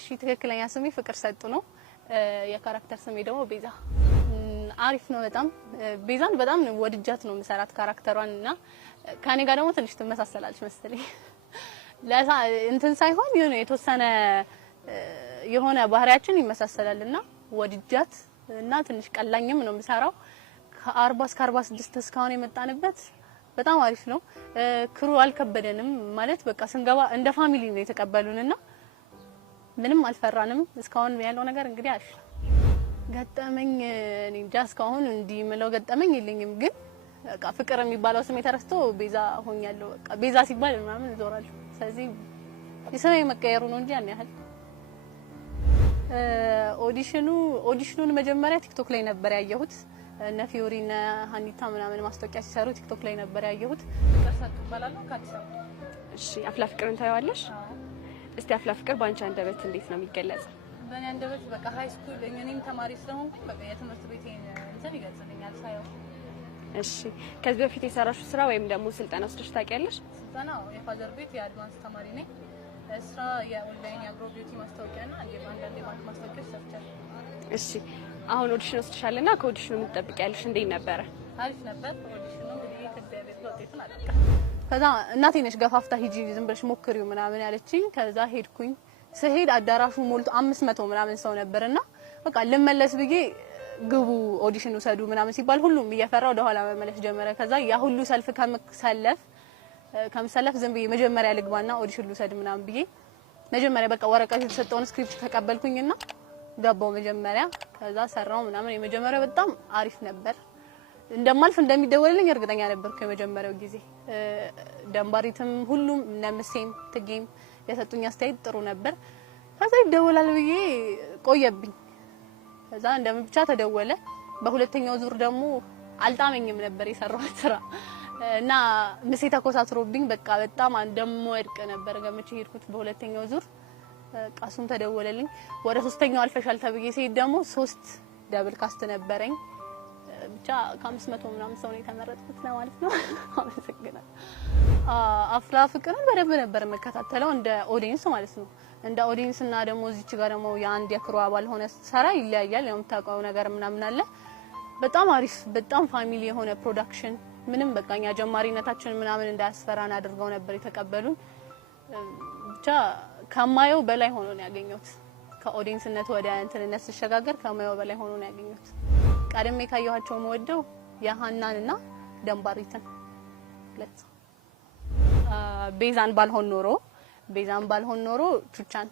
እሺ ትክክለኛ ስሜ ፍቅር ሰጡ ነው የካራክተር ስሜ ደግሞ ቤዛ አሪፍ ነው በጣም ቤዛን በጣም ወድጃት ነው መሰራት ካራክተሯንና ካኔ ጋር ደግሞ ትንሽ ተመሳሰላለች መሰለኝ ለዛ እንትን ሳይሆን የተወሰነ የሆነ ባህሪያችን ይመሳሰላልና ወድጃት እና ትንሽ ቀላኝም ነው መሰራው ከ40 እስከ 46 እስካሁን የመጣንበት በጣም አሪፍ ነው ክሩ አልከበደንም ማለት በቃ ስንገባ እንደ ፋሚሊ ነው የተቀበሉንና ምንም አልፈራንም እስካሁን ያለው ነገር እንግዲህ አሪፍ ገጠመኝ እንጃ እስካሁን እንዲምለው ገጠመኝ የለኝም ግን በቃ ፍቅር የሚባለው ስም የተረስቶ ቤዛ ሆኛለሁ በቃ ቤዛ ሲባል ምናምን ዞራለሁ ስለዚህ የስሜ መቀየሩ ነው እንጂ ያን ያህል ኦዲሽኑን መጀመሪያ ቲክቶክ ላይ ነበር ያየሁት እነ ፊዮሪና ሀኒታ ምናምን ማስታወቂያ ሲሰሩ ቲክቶክ ላይ ነበር ያየሁት ፍቅር ሰጡ ባላለው ካዲስ አበባ እሺ አፍላ ፍቅርን ታያዋለሽ እስቲ አፍላ ፍቅር ባንቺ አንደበት እንዴት ነው የሚገለጸው በእኔ አንደበት በቃ ሃይ ስኩል እኔም ተማሪ ስለሆንኩኝ በቃ የትምህርት ቤቴን እንትን ይገልጽልኛል ሳይው እሺ ከዚህ በፊት የሰራሽው ስራ ወይም ደግሞ ስልጠና ወስደሽ ታውቂያለሽ ስልጠናው የፋዘር ቤት የአድቫንስ ተማሪ ነኝ ስራ የኦንላይን የአግሮ ቢዩቲ ማስታወቂያና አንዳንድ የባንክ ማስታወቂያዎች ሰርቻለሁ እሺ አሁን ኦዲሽን ወስደሻልና ከኦዲሽኑ ምን ትጠብቂያለሽ እንዴት ነበር አሪፍ ነበር ኦዲሽኑ እንግዲህ ከእግዚአብሔር ለውጤቱን አላውቅም ከዛ እናቴ ነሽ ገፋፍታ ሂጂ ዝም ብለሽ ሞክሪው ምናምን ያለችኝ ከዛ ሄድኩኝ ስሄድ አዳራሹ ሞልቶ 500 ምናምን ሰው ነበርና በቃ ልመለስ ብዬ ግቡ ኦዲሽን ወሰዱ ምናምን ሲባል ሁሉም እየፈራው ወደ ኋላ መመለስ ጀመረ ከዛ ያ ሁሉ ሰልፍ ከምሰለፍ ዝም ብዬ መጀመሪያ ልግባና ኦዲሽን ልውሰድ ምናምን ብዬ መጀመሪያ በቃ ወረቀት የተሰጠውን ስክሪፕት ተቀበልኩኝና ገባው መጀመሪያ ከዛ ሰራው ምናምን የመጀመሪያው በጣም አሪፍ ነበር እንደማልፍ እንደሚደወልልኝ እርግጠኛ ነበርኩ የመጀመሪያው ጊዜ ደምባሪትም ሁሉም ነምሴም ትጌም የሰጡኝ አስተያየት ጥሩ ነበር ከዛ ይደወላል ብዬ ቆየብኝ ከዛ እንደምን ብቻ ተደወለ በሁለተኛው ዙር ደግሞ አልጣመኝም ነበር የሰራሁት ስራ እና ምሴ ተኮሳትሮብኝ በቃ በጣም እንደምወድቅ ነበር ገምቼ ሄድኩት በሁለተኛው ዙር ቃሱም ተደወለልኝ ወደ ሶስተኛው አልፈሻል ተብዬ ሲሄድ ደግሞ 3 ደብል ካስት ነበረኝ ብቻ ከ500 ምናምን ሰው ነው የተመረጥኩት ለማለት ነው አመሰግናለሁ አፍላ ፍቅርን በደንብ ነበር መከታተለው እንደ ኦዲየንስ ማለት ነው እንደ ኦዲየንስ እና ደግሞ እዚች ጋር ደግሞ የአንድ የክሩ አባል ሆነ ሰራ ይለያያል የምታውቀው ነገር ምናምን አለ በጣም አሪፍ በጣም ፋሚሊ የሆነ ፕሮዳክሽን ምንም በቃኛ ጀማሪነታችን ምናምን እንዳያስፈራን አድርገው ነበር የተቀበሉን ብቻ ከማየው በላይ ሆኖ ነው ያገኘሁት ከኦዲየንስነት ወደ እንትንነት ሲሸጋገር ከማየው በላይ ሆኖ ነው ያገኘሁት ቀደም ካየኋቸው መወደው የሃናንና ደምባሪትን ቤዛን ባልሆን ኖሮ ቹቻን